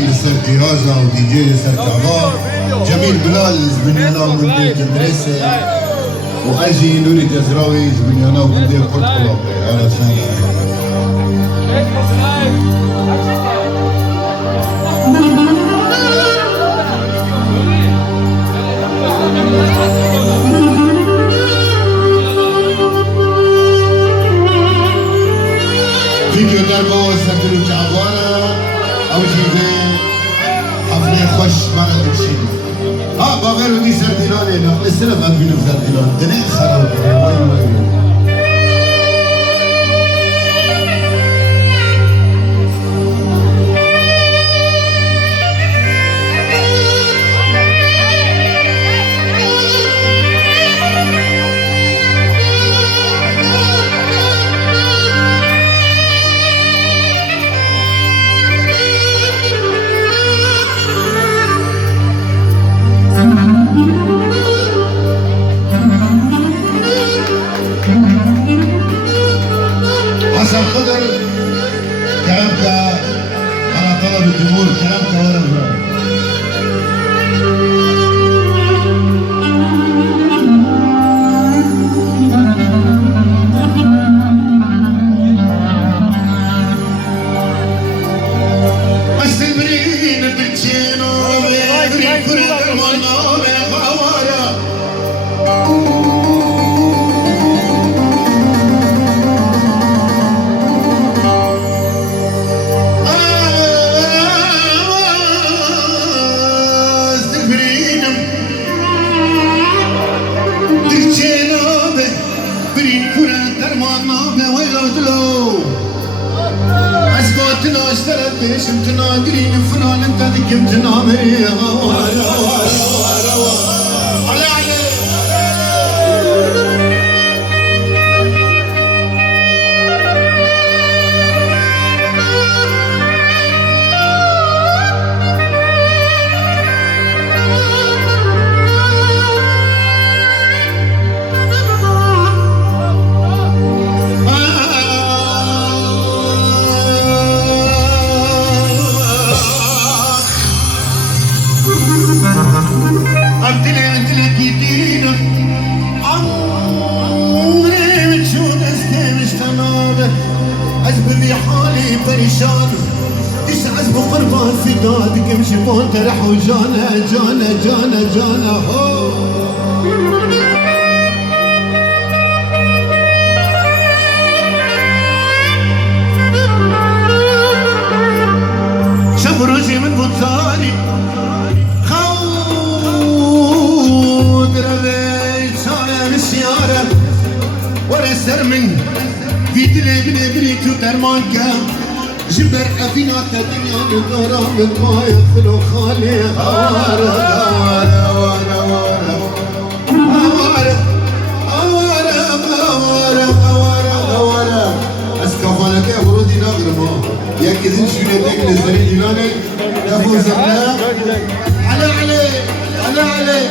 جميل السرتيازة ودي جي سرتعبار، جميل بلال زبنيانا ومندي تدريسة، واجي نوري جزراوي زبنيانا ومندي قرط قلابي. اهلا وسهلا. فيديو دربو سرتلو تعبانا او جيبه حفله خوش ما عندك شيء. باغير ودي سرديلاني نقل السنة بعد فيلم سرديلان دنيا خراب واي حسن خضر كلامك على طلب الجمهور، كلامك ورا الراب. السمرين بالجينو برين كرة المنار غوارة اشترت بيش امتنا قرين فلان انت ذيك امتنا مريها أجبري حالي بريشان تشعز بقربان في دادك امشي بون ترح وجانا جانا جانا جانا هو شاف روجي من بطالي خود ربيت شايا بالسيارة ورا سرمن في دلي بريتو درمانكا جبر أفينا الدنيا ندورا من ما يخلو خالي هوارا هوارا هوارا هوارا هوارا هوارا هوارا هوارا اسكافانك يا برودي نغرما يا كذن شونتك لزري دينانك يا فوزنا على علي على علي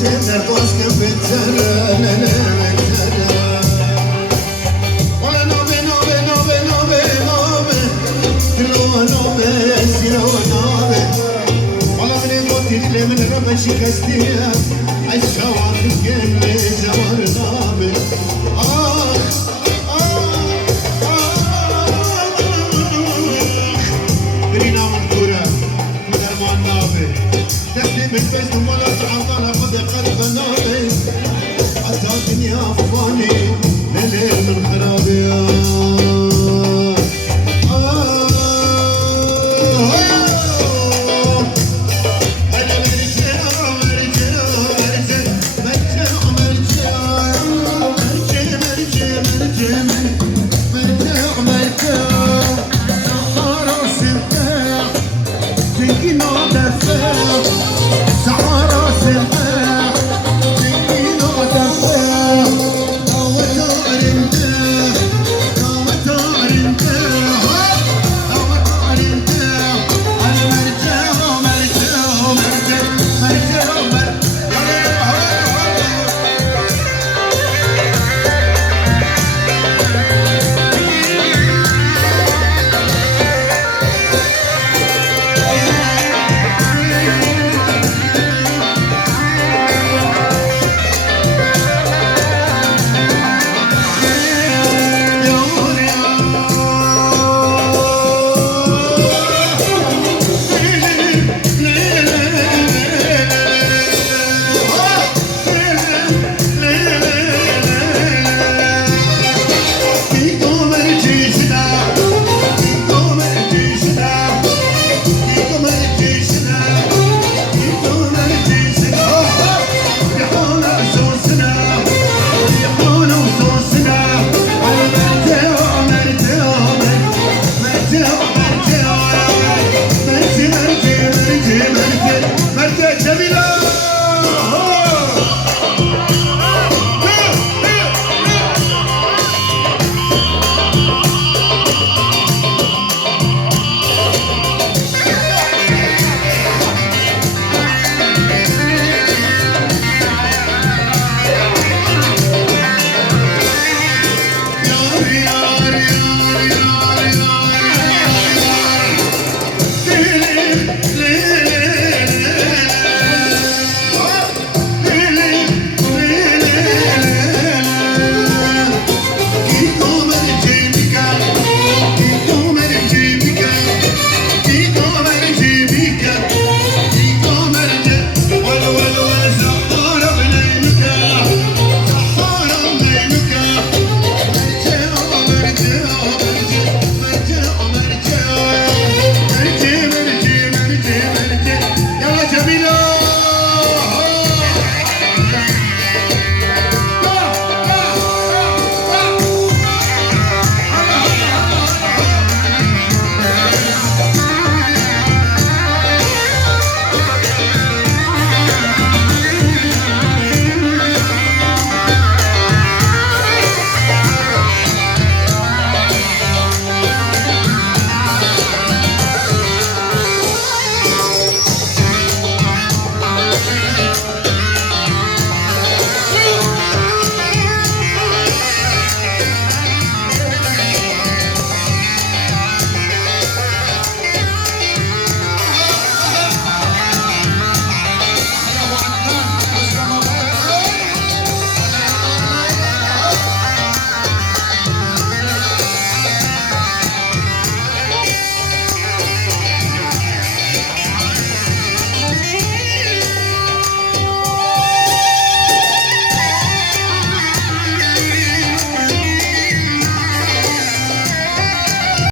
سندر طاسك بتزرع لا لا بتزرع ولا نوبي نوبي نوبي نوبي نوبي لو نوبي سيلو نوبي والله من قلت لي من ربع شكستيها الشوارع كل زوار نوبي برينا من كورة مدر مع النوبي تحتي من بيت ولا تعطى خذ قلب النوبي حتى الدنيا فاني لليل من خرابي